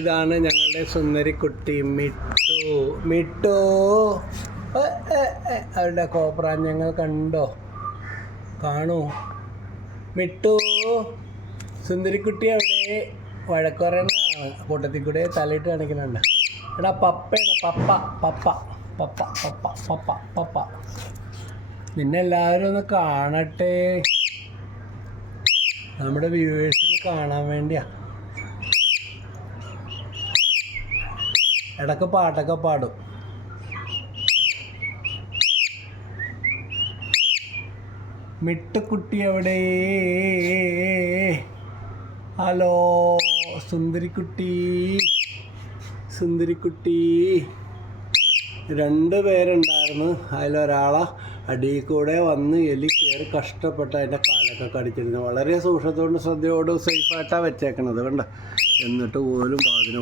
ഇതാണ് ഞങ്ങളുടെ സുന്ദരിക്കുട്ടി മിട്ടു. അവരുടെ കോപ്ര ഞങ്ങൾ കാണൂ. മിട്ടു സുന്ദരിക്കുട്ടി അവിടെ വഴക്കുറയാണ്. കൂട്ടത്തിൽ കൂടെ തലയിട്ട് കാണിക്കുന്നുണ്ട്. എടാ പപ്പയാണ് പപ്പ. നിന്നെ എല്ലാവരും ഒന്ന് കാണട്ടെ. നമ്മുടെ വ്യൂവേഴ്സിന് കാണാൻ വേണ്ടിയാ. ഇടയ്ക്ക് പാട്ടൊക്കെ പാടും. മിട്ടുക്കുട്ടി എവിടെ? ഹലോ സുന്ദരിക്കുട്ടി. 2 പേരുണ്ടായിരുന്നു. അതിലൊരാളെ അടിയിൽ കൂടെ വന്ന് എലി കയറി കഷ്ടപ്പെട്ട് അതിൻ്റെ കാലൊക്കെ കടിച്ചിരുന്നു. വളരെ സൂക്ഷ്മത്തോടും ശ്രദ്ധയോടും സേഫായിട്ടാണ് വെച്ചേക്കണത് കണ്ട. എന്നിട്ട് പോലും അതിന്